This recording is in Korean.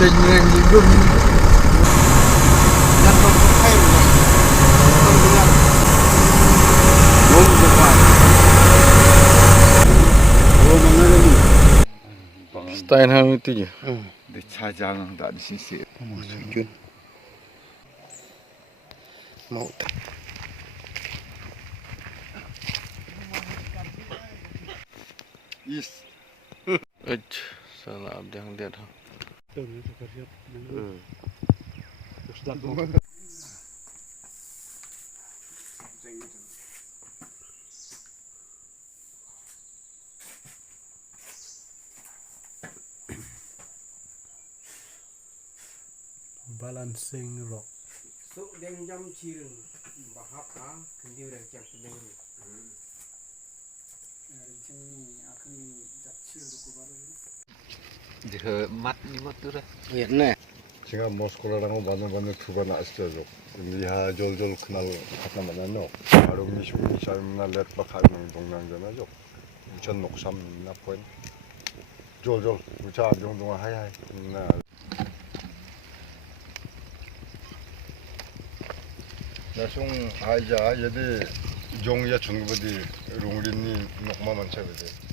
tình người dùng đặt vào cái khay này không được không được phải mà nó đi 스타일 하면 뜨지. để 차장은 다 시시 준. 뭐. 이스 Ech, sana abdang dia tu. Balancing rock. So deng jam cireng bahap ha kendi udah cak pyndengru. 그 맛 이것들은 Iya, 제가 모스콜라랑 만나봤는데 두번 아시죠? 미하 졸졸 그날 갔다 만났노. 바로 미시고 미샤임나 렛바 가는 동남자나죠. 우천 녹삼나 포인. 졸졸 우차 정동아 하야이. 나 나송 아이자 얘들 종이야 중국어디 롱린니 녹마만 쳐거든.